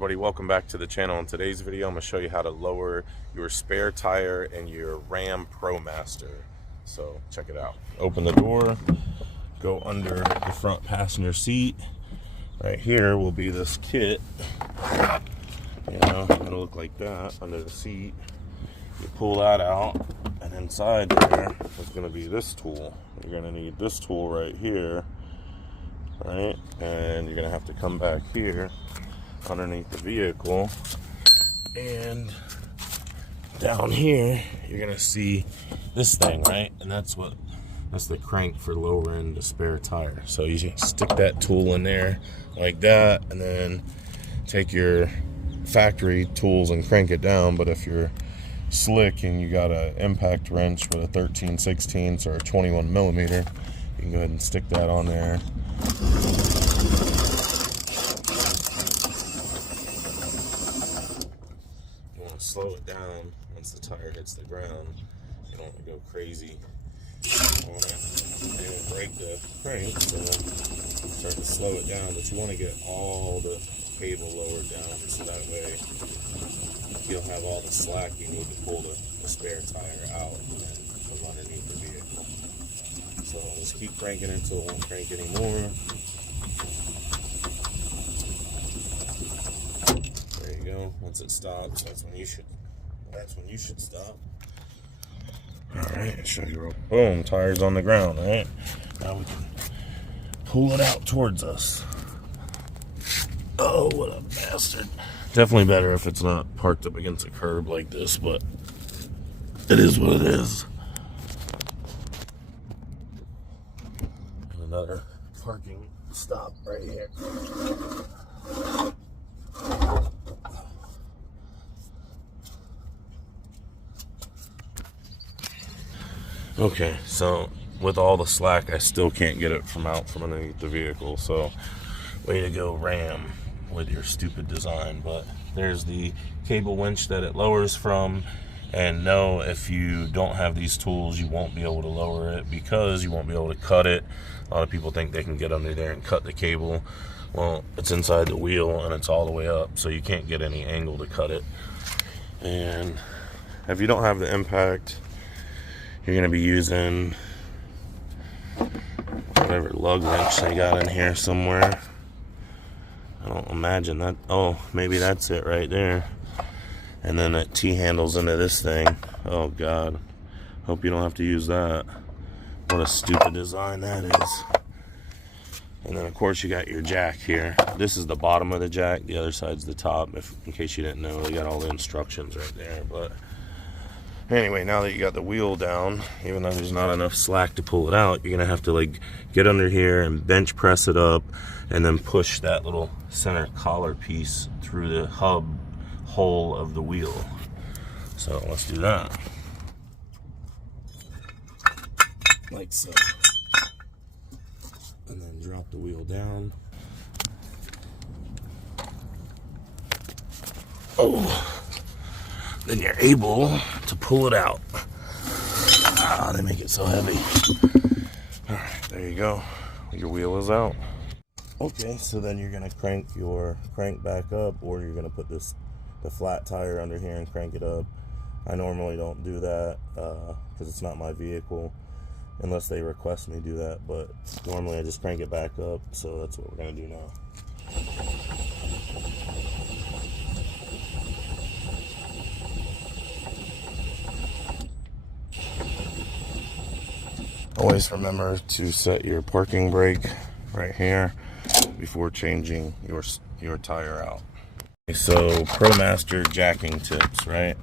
Everybody, welcome back to the channel. In today's video, I'm going to show you how to lower your spare tire in your Ram Promaster. So check it out. Open the door, go under the front passenger seat. Right here will be this kit. It'll look like that under the seat. You pull that out, and inside there is going to be this tool. You're going to need this tool right here, right? And you're going to have to come back here underneath the vehicle, and down here you're gonna see this thing, right? And that's the crank for lowering the spare tire. So you just stick that tool in there like that, and then take your factory tools and crank it down. But if you're slick and you got an impact wrench with a 13/16 or a 21 millimeter, you can go ahead and stick that on there. Slow it down once the tire hits the ground. You don't want to go crazy on it. You don't break the crank, so start to slow it down. But you want to get all the cable lowered down, so that way you'll have all the slack you need to pull the spare tire out from underneath the vehicle. So just keep cranking it until it won't crank anymore. Once it stops, that's when you should stop. Alright, show you. Boom, tire's on the ground, right? Now we can pull it out towards us. Oh, what a bastard. Definitely better if it's not parked up against a curb like this, but it is what it is. And another parking stop right here. Okay, so with all the slack, I still can't get it out from underneath the vehicle. So, way to go, Ram, with your stupid design. But there's the cable winch that it lowers from. And no, if you don't have these tools, you won't be able to lower it because you won't be able to cut it. A lot of people think they can get under there and cut the cable. Well, it's inside the wheel and it's all the way up, so you can't get any angle to cut it. And if you don't have the impact, you're going to be using whatever lug wrench they got in here somewhere. I don't imagine that. Oh, maybe that's it right there. And then that T-handles into this thing. Oh, God. Hope you don't have to use that. What a stupid design that is. And then, of course, you got your jack here. This is the bottom of the jack. The other side's the top. In case you didn't know, they got all the instructions right there. But anyway, now that you got the wheel down, even though there's not enough slack to pull it out, you're gonna have to like get under here and bench press it up, and then push that little center collar piece through the hub hole of the wheel. So let's do that. Like so. And then drop the wheel down. Oh. Then you're able to pull it out. Ah, they make it so heavy. All right, there you go. Your wheel is out. Okay, so then you're gonna crank your crank back up, or you're gonna put the flat tire under here and crank it up. I normally don't do that because it's not my vehicle, unless they request me to do that. But normally I just crank it back up, so that's what we're gonna do now. Always remember to set your parking brake right here before changing your tire out. So Promaster jacking tips, right?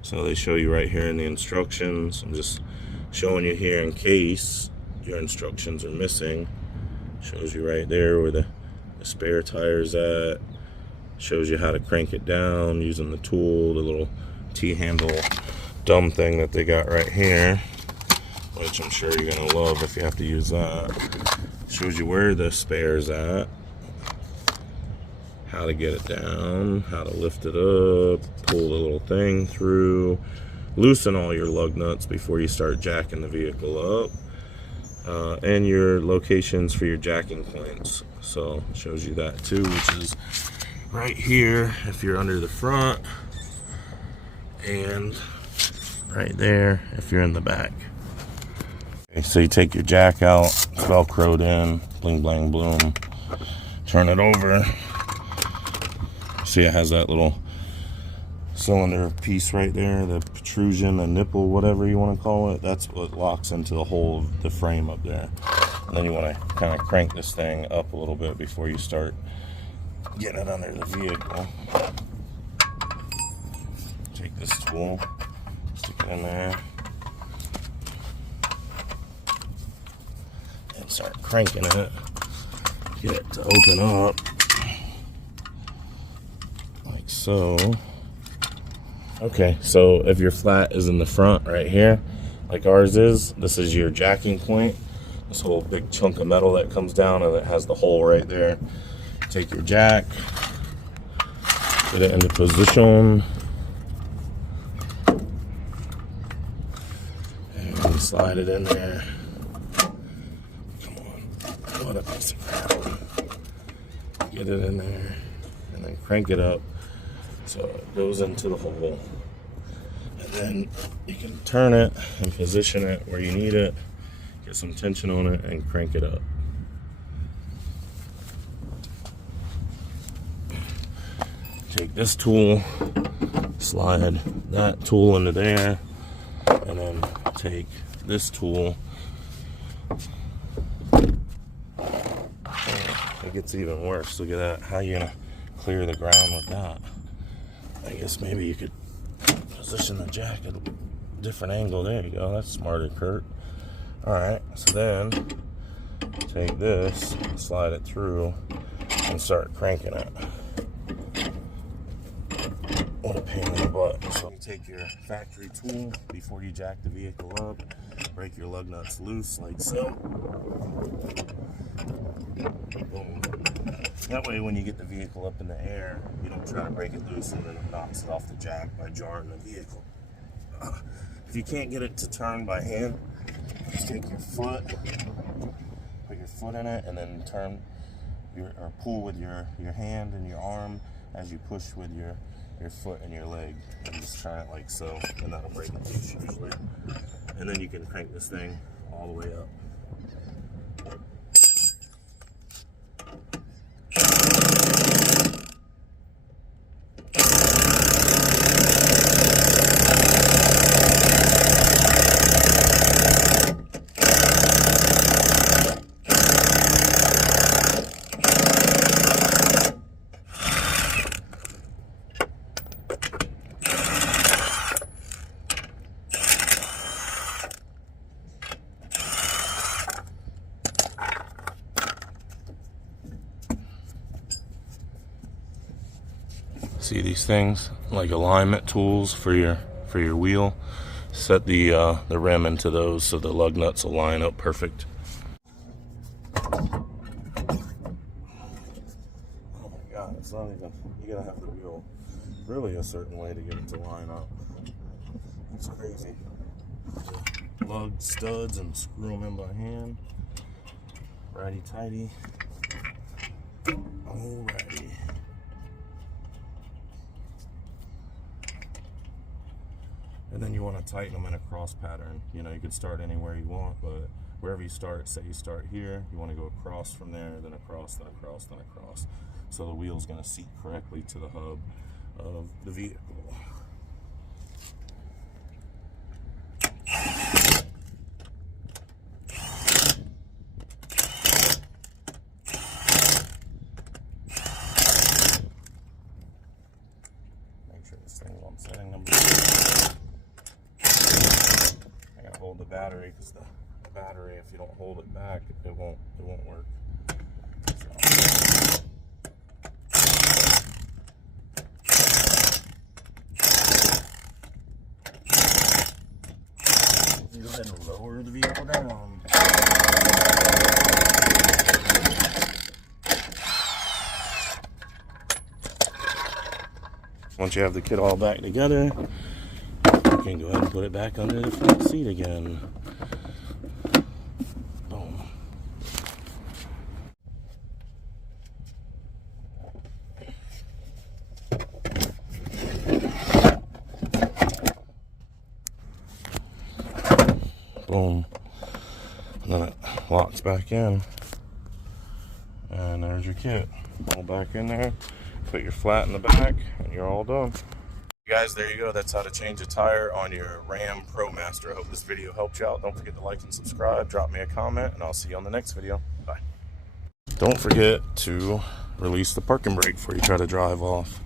So they show you right here in the instructions. I'm just showing you here in case your instructions are missing. Shows you right there where the spare tire's at. Shows you how to crank it down using the tool, the little T-handle dumb thing that they got right here, which I'm sure you're gonna love if you have to use that. Shows you where the spare's at, how to get it down, how to lift it up, pull the little thing through, loosen all your lug nuts before you start jacking the vehicle up, and your locations for your jacking points. So it shows you that too, which is right here if you're under the front, and right there if you're in the back. Okay, so you take your jack out, it's velcroed in, bling blang bloom, turn it over. See, it has that little cylinder piece right there, the protrusion, the nipple, whatever you want to call it. That's what locks into the whole of the frame up there. And then you want to kind of crank this thing up a little bit before you start getting it under the vehicle. Take this tool, stick it in there, and start cranking it. Get it to open up, like so. Okay, so if your flat is in the front right here, like ours is, this is your jacking point. This whole big chunk of metal that comes down and it has the hole right there. Take your jack, get it into position, and slide it in there. Come on, what a piece of crap. Get it in there, and then crank it up so it goes into the hole. And then you can turn it and position it where you need it, get some tension on it, and crank it up. Take this tool, slide that tool into there, and then take this tool. It gets even worse. Look at that. How are you gonna clear the ground with that? I guess maybe you could position the jack at a different angle. There you go. That's smarter, Kurt. Alright, so then take this, slide it through, and start cranking it. What a pain in the butt. So you take your factory tool before you jack the vehicle up, break your lug nuts loose like so. Boom. That way when you get the vehicle up in the air, you don't try to break it loose and then it knocks it off the jack by jarring the vehicle. If you can't get it to turn by hand, just take your foot, put your foot in it, and then turn or pull with your hand and your arm as you push with your foot and your leg, and just try it like so, and that'll break it loose usually. And then you can crank this thing all the way up. See these things like alignment tools for your wheel. Set the rim into those so the lug nuts will line up perfect. Oh my God, it's not even. You gotta have the wheel really a certain way to get it to line up. It's crazy. Lug studs and screw them in by hand. Righty tighty. Alrighty. And then you want to tighten them in a cross pattern. You know, you could start anywhere you want, but wherever you start, say you start here, you want to go across from there, then across, then across, then across. So the wheel's going to seat correctly to the hub of the vehicle. Make sure this thing's on setting number 2. I gotta hold the battery because the battery, if you don't hold it back, it won't work. So. Go ahead and lower the vehicle down. Once you have the kit all back together, you can go ahead and put it back under the front seat again. Boom. boom. And then it locks back in. And there's your kit. All back in there. Put your flat in the back, and you're all done. Guys, there you go. That's how to change a tire on your Ram Promaster. I hope this video helped you out. Don't forget to like and subscribe. Drop me a comment, and I'll see you on the next video. Bye. Don't forget to release the parking brake before you try to drive off.